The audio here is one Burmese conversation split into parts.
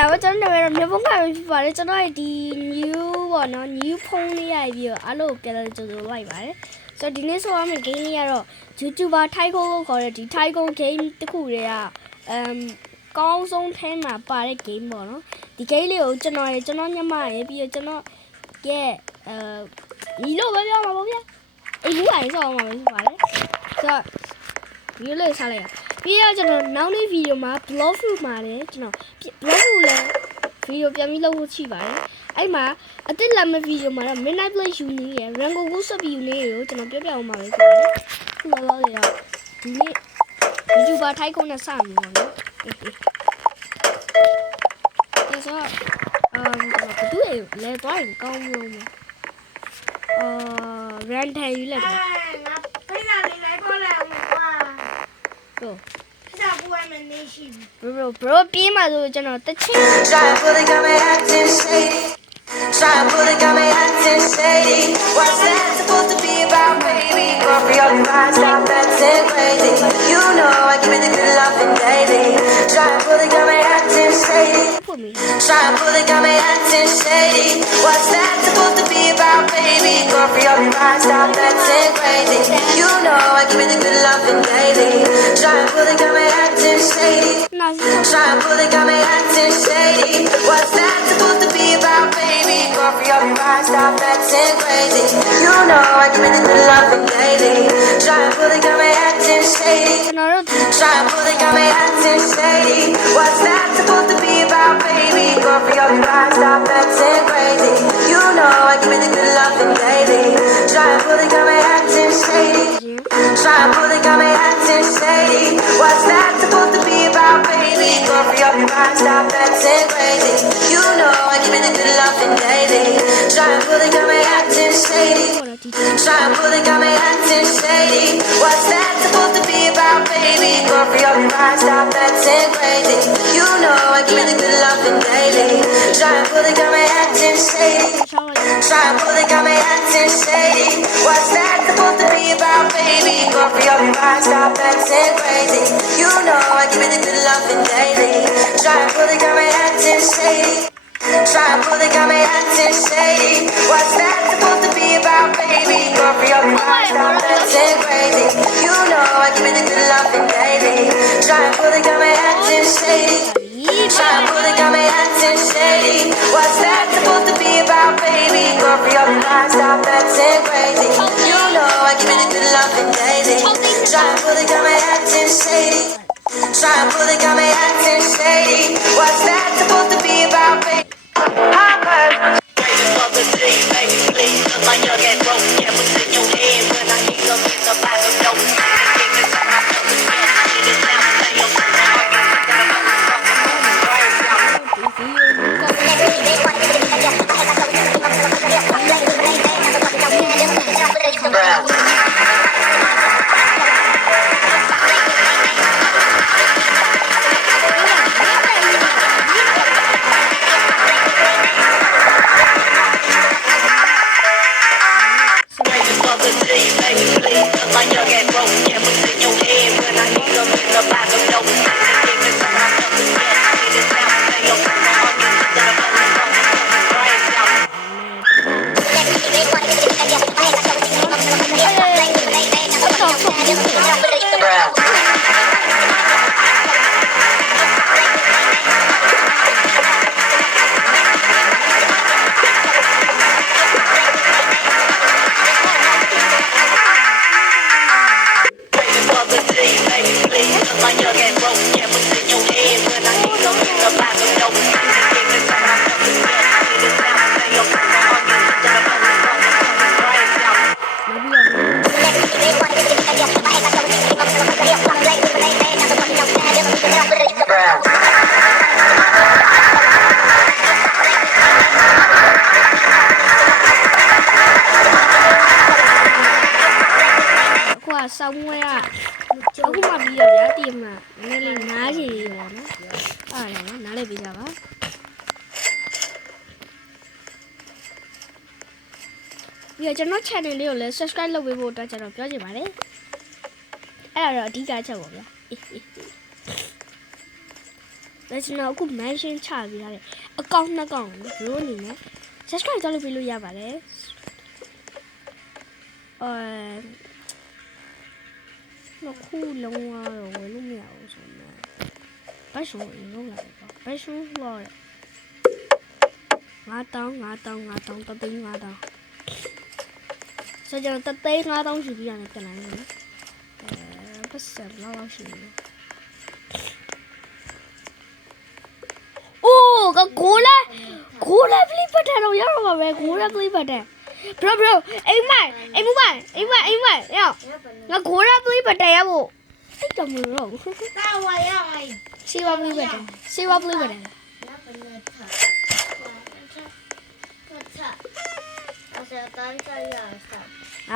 လာပါကျွန်တော်တို့မြေပုံကဖြစ်ပါတယ်ကျွန်တော်ဒီ new ပေါ့နော် new phone လေးရပြီးတော့အားလုံးပြန်လာကြိုဆိုလိုက်ပါတယ်ဆိုတော့ဒီနေ့ဆိုရမယ့် game လေးကတော့ YouTuber Tyco ကိုခေါ်တဲ့ဒီ Tyco game တစ်ခုတည်းကကောင်းဆုံးထဲမှာပါတဲ့ game ပေါ့နော်ဒီ game လေးကိုကျွန်တော်ညမရပြီးတော့ကျွန်တော်ရဲ့ညီလို့ပဲပြောမှာပေါ့ဗျာအေးဘူးလိုက်ဆောင်းမှာပဲဖြစ်ပါတယ်ဆိုတော့ဒီလိုလေးစားလိုက်ရပြီးတော့ကျွန်တော်နောက်နေ့ဗီဒီယိုမှာ blog မှာလည်းကျွန်တော် blog ကိုလည်းဗီဒီယိုပြန်ပြီးလုပ်ဖို့ရှိပါတယ်အဲ့မှာအစ်စ်လာမယ့်ဗီဒီယိုမှာတော့ midnight play ယူနေရ rango ကိုစပ်ပြီးယူနေကိုကျွန်တော်ပြောပြအောင်ပါမယ်ဆိုတော့ခုလောလောရဒီနေ့ YouTuber ထိုက်ခုံးနဲ့စမယ်ပေါ့နော်ဒါဆိုဘယ်သူလဲသွားရင်ကောင်းမလို့run ထိုင်ယူလိုက်တယ်ငါဖိတ်လာနေလိုက်ပေါ်လာမှာကွာ ဟုတ်စာပွေးမနေရှိဘူး bro ပြေးမှာဆိုကျွန်တော်တစ်ချင်း Try to put it got me acting shady. Try to put it got me acting shady. What's that supposed to be about, baby? Girl, for your lies, stop acting crazy. You know I give it the good loving daily. Try to put it got me acting shady. ဖို့မီ Try to put it got me acting shady. What's that supposed to be about, baby? Girl, for your lies, stop acting crazy. You know I give it the good loving daily. Try to put it got me acting shady. နာစီ Try to put it got me acting shady. What's that supposed to be about, baby? Girl, for your lies, stop acting crazy. You know I give it the good loving daily. Try to put it got me acting shady. ကျွန်တော်တို့ Try to put it got me acting shady. What's that supposed to be about, baby? Girl, for your lies, stop acting crazy. You know I give it the good loving daily. Try to put it got me acting shady. Try to put it got me acting shady. What's that supposed to be about, baby? Girl, for your lies, stop acting crazy. You know I give it the good loving daily. Try to put it got me acting shady. ဒီ Try to put it got me acting shady. What's that supposed to be about, baby? Girl, for your lies, stop acting crazy. You know I give it the good loving daily. Try to put it got me acting shady. ရှောင်းလိုက် Try to put it got me acting shady. What's that supposed to be about, baby? Girl, for your lies, stop acting crazy. You know I give it the good loving daily. Try to put it got me acting shady. Try to put it got me acting shady. What's that supposed to be about, baby? Girl, for your lies, stop acting crazy. You know I give it the good loving daily. Try to put it got me acting shady. Try to put it got me acting shady. What's that supposed to be about, baby? Girl, for your lies, stop acting crazy. You know I give it the good loving daily. Try to put it got me acting shady. Try to put it got me acting shady. What's that supposed to be about, baby? Brown. ဆောင်းဝဲကအခုမှပြီးတော့ဗျာတည်မှာနည်းနည်းနားချင်ရပါတော့အားရနော်နားလိုက်ပေးကြပါပြီးတော့ကျွန်တော် channel လေးကိုလည်း subscribe လုပ်ပေးဖို့အတွက်ကျွန်တော်ပြောချင်ပါတယ်အဲ့ဒါတော့အဓိကချက်ပေါ့ဗျာ ဒါကျွန်တော်အခု mention ချပေးထားတယ်အကောင့်နှစ်ကောင့်ဘရိုအနေနဲ့ subscribe လုပ်ပေးလို့ရပါတယ်နောက်ခုလုံးဝတော့ဝယ်လို့မရဘူးဆိုတော့ဘတ်ရှင်လုံးလာတယ်ဘတ်ရှင်လော်9,000 တသိန်း9,000ဆိုကြတော့တသိန်း9,000ရှိပြီးရတယ်ပြန်လာတယ်နော်ပတ်စံလောက်ရှိတယ်အိုးကကိုလာပလီပတ်တယ်တော့ရတော့ပါပဲကိုလာပလီပတ်တယ်bro အိမ်မိုင်ယောငါကိုလာပလီပတ်တယ်ရဖို့စိတ်တော်မလို့ တာဝါရပါ စီဝပလီပတ်တယ်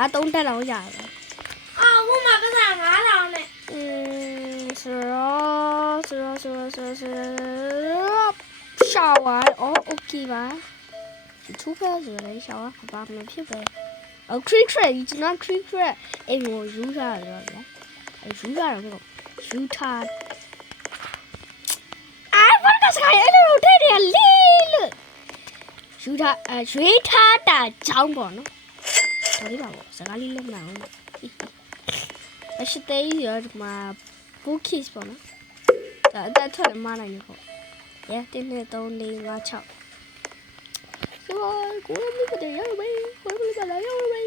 3တက်လောက်ရတယ် အာဘုမပတ်စံ9000နဲ့ ဆိုရှာဝါအော်โอเคပါသူပဲဆိုလည်းရှာဝါဘာမှမဖြစ်ပဲcreek trap ကျွန်တော် creek trap အိမ်ကိုယူထားတယ်ဗျာယူထားတော့ယူထားဘာကစားရလဲတဲ့ရလေးလို့ယူထားရွေးထားတာချောင်းပေါ့နော်တော်လေးပါပေါ့စကားလေးလုံးမအောင်အရှိသေးရမှာcookies ပေါ့နော်ဒါထွက်မနိုင်ဘူးပေါ့ရဲ1 2 3 4 5 6ဆိုကိုယ်မင်းတို့ရမယ်ကိုယ်မင်းတို့ရမယ်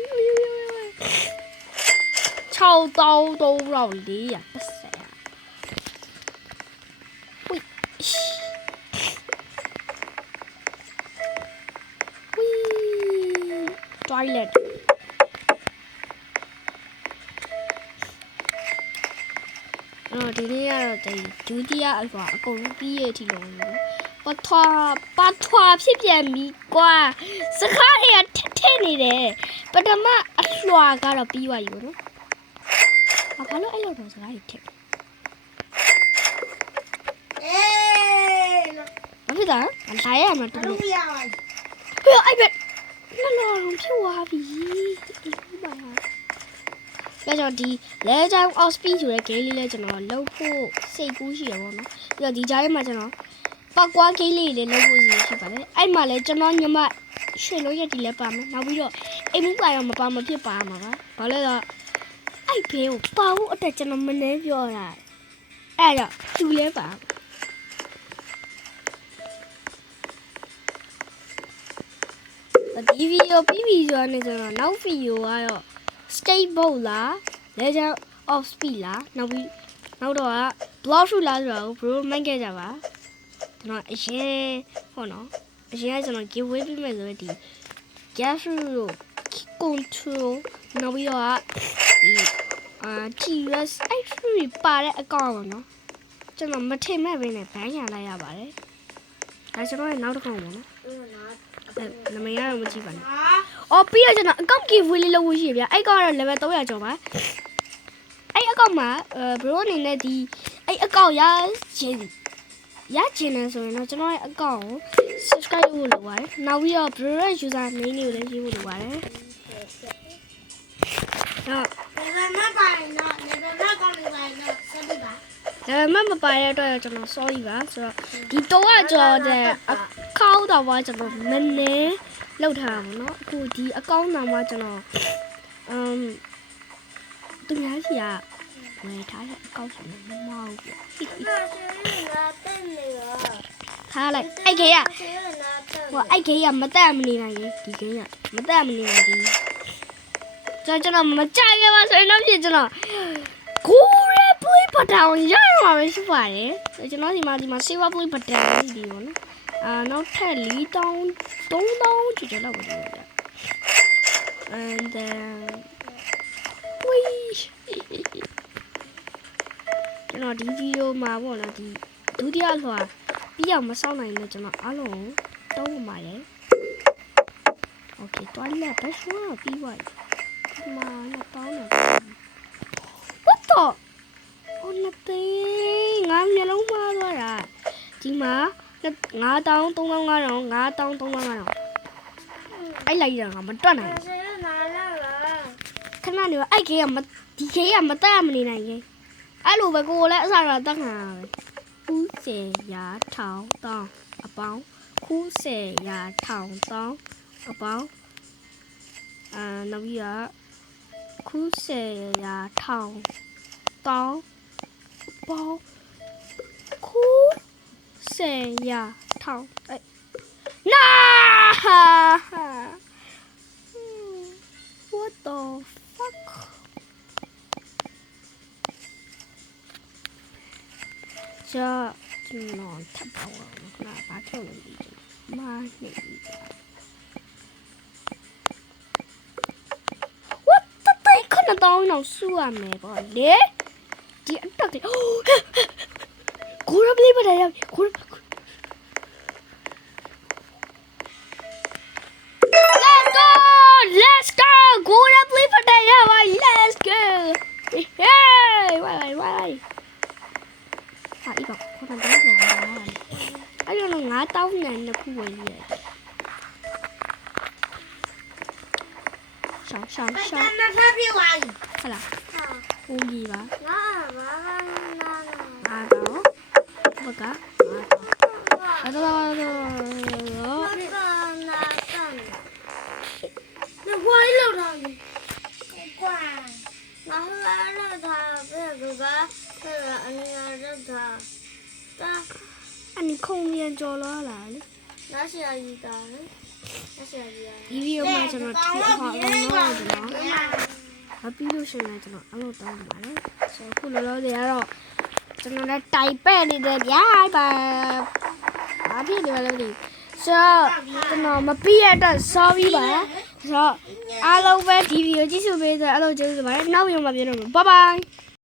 6,000တော့လေးရပတ်စံtoilet ဒီနေ့ကတော့ဒီဒုတိယအကွာအကုန်ပြီးရထီလုံးပတ်ထွာဖြစ်ပြန်ပြီကွာစကားတွေကထက်နေတယ်ပထမအလွှာကတော့ပြီးသွားပြီနော်ဘာလို့အဲ့လိုတော့စကားတွေထက်ဘာဖြစ်တာလာရမှာတူ ဘုမရပါ ဟဲ့အဲ့ဘက်လောဖြစ်သွားပြီဒါကြောင့်ဒီ Legend of Speed ဆိုတဲ့ game လေးလည်းကျွန်တော်လုပ်ဖို့စိတ်ကူးရှိရပါတော့။ပြီးတော့ဒီကြားထဲမှာကျွန်တော်ပောက်ကွာ game လေးလည်းလုပ်ဖို့ရှိပါတယ်။အဲ့မှာလည်းကျွန်တော်ညီမရွှေလို့ရက်တီလည်းပါမယ်။နောက်ပြီးတော့အိမ်မူပါရောမပါမဖြစ်ပါမှာပါ။ဘာလဲတော့အဲ့ဘေးကိုပါဖို့အတွက်ကျွန်တော်မနှဲပြောတာ။အဲ့တော့သူလည်းပါဒီဗီဒီယိုပြီးပြီဆိုတော့ကျွန်တော်နောက်ဗီဒီယိုကတော့ skateboard လား Legend of Speed လားနောက်တော့က block shoot လားဆိုတော့ bro မိုက်ခဲ့ကြပါကျွန်တော်အရင်ဟောနော်အရင်ကကျွန်တော် giveaway ပေးမယ်ဆိုတော့ဒီ gas shoot control နောက်ပြီးတော့TS actually ပါတဲ့အကောင့်ပေါ့နော်ကျွန်တော်မထင်မဲ့ဘဲနဲ့ဘန်းရလိုက်ရပါတယ်ဒါကျွန်တော်ရဲ့နောက်တစ်ခေါက်ပေါ့နော်နမရတော့မကြည့်ပါနဲ့အော်ပြီးတော့ကျွန်တော်အကောင့် giveaway လေးလုပ်ဖို့ရှိရဗျအဲ့ကောင်ကတော့ level 300ကျော်ပါအဲ့အကောင့်မှာbro အနေနဲ့ဒီအဲ့အကောင့်ရချင်တယ်ဆိုရင်တော့ကျွန်တော်ရဲ့အကောင့်ကို subscribe လုပ်ဖို့လိုပါတယ်နောက်ပြီးတော့ bro ရဲ့ user name ကိုလည်းရေးဖို့လိုပါတယ်တော့ level မပိုင်တော့ level မကောင်းနေပါတော့ဆက်ပြီးပါ ဒါပေမဲ့မပါရတဲ့အတွက်ကျွန်တော် sorry ပါဆိုတော့ဒီတော့ကျော်တဲ့အကောင့်တော့ကျွန်တော်မနေလောက်ထားပါတော့အခုဒီအကောင့်နာမှာကျွန်တော်သူများစီကဝယ်ထားတဲ့အကောင့်ဆိုမမဟုတ်ဘူး နာရှင်နာတက်နေရော ထားလိုက်အဲ့ခေကဟိုအဲ့ခေကမတက်မနေနိုင်ရင်ဒီခေကမတက်မနေနိုင်ဘူးကျွန်တော်မကြိုက်ရပါဆိုရင်တော့ဖြစ်ကျွန်တော်ကိုရဲပွေးပတောင်ရရမှာပဲရှိပါတယ်ကျွန်တော်ဒီမှာဆေးဝါးပွေးပတောင်လေးဒီပေါ့နော်နောက်ထပ်4,000 3,000ကျော်လောက်ပါတယ် and then ကျွန်တော်ဒီဗီဒီယိုမှာပေါ့နော်ဒီဒုတိယလွှာပြီးအောင်မစောင့်နိုင်လို့ကျွန်တော်အားလုံးတောင်းပန်ပါတယ် okay တွားလက်ပဲဆိုတော့ပြီးသွားပြီဒီမှာတော့တောင်းတယ် what the ဟိုနှစ်သိန်းငါမျိုးလုံးမှားသွားတာဒီမှာ9,000 3,500 9,000 3,500အဲ့လိုက်ရတာမတွက်နိုင် ရှင်နာလာလား ခဏနေပါအဲ့ခေကဒီခေကမတက်မနေနိုင်ရင်အဲ့လိုပဲကိုလည်းအစားရတက်ခံရပဲ ခု10ရာထောင်တောင်းအပေါင်းခု10ရာထောင်တောင်းအပေါင်းနောက်ပြီးတော့ခု10ရာထောင်တောင်းအပေါင်းခု10ရာထောင်နာ What the fuck ကျွန်တော်ထပ်ပါအောင်ခဏဘာထုတ်လို့ဒီမာနေ What the ခဏတော့အောင်ဆူရမယ်ပေါ့လေဒီအတက်ကိုရပလေးပါရကိုLet's go! Go to play for the Let's go! Hey! Why? ဟာဒီကခေါင်းတော့တော့အဲ့တော့ငါတောင်းနေတယ်ခုဝင်ရရှောင်း 那他比我矮。 ဟလာဦးကြီးပါ 那အားတော့ဘကအားတော့ 那我也漏到你，乖。然后让他不要哥哥，那个你让他，他 အနိခုံမြန်ကြော်လာလာလေ 那是要一个，那是要一个。 ဒီဗီဒီယိုမှာကျွန်တော်ထည့်အောင်လုပ်တော့ကျွန်တော်မပြီးလို့ရှိရင်ကျွန်တော်အလုပ်တောင်းပါလေဆိုခုလောလောဆယ်ကတော့ကျွန်တော်လည်းတိုင်ပဲ့နေတယ်ဗျာပါဘာဖြစ်နေလဲမသိဆိုကျွန်တော်မပြီးရတဲ့ sorry ပါဆိုအားလုံးပဲဒီဗီဒီယိုကြည့်ရှုပေးတဲ့အားလုံးကျေးဇူးပါတယ်နောက်ပြန်မှာပြန်တော့ bye bye